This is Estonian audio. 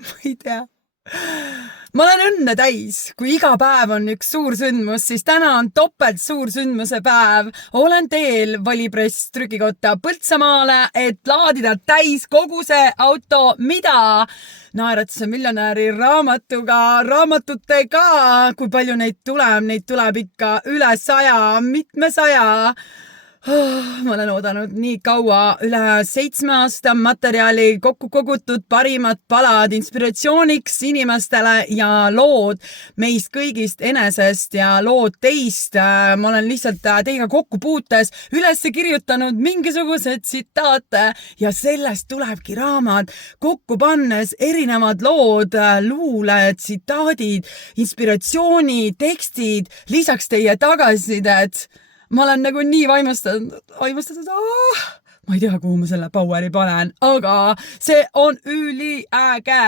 ma ei tea. Ma olen õnne täis, kui iga päev on üks suur sündmus, siis täna on topelt suur sündmuse päev. Olen teel Valipress trükikotta Põltsamaale, et laadida täis kogu see auto, mida naeratuse miljonäri raamatutega. Kui palju neid tuleb ikka üle 100, mitme 100. Ma olen oodanud nii kaua, üle 7 aasta materjali, kokku kogutud parimad palad inspiratsiooniks inimestele ja lood meist kõigist enesest ja lood teist. Ma olen lihtsalt teiega kokku puutes üles kirjutanud mingisugused tsitaate ja sellest tulebki raamat, kokku pannes erinevad lood, luule, tsitaadid, inspiratsiooni, tekstid, lisaks teie tagasisidet. Ma olen nagu nii vaimustatud. Ma ei tea, kuhu ma selle poweri panen, aga see on üliäge.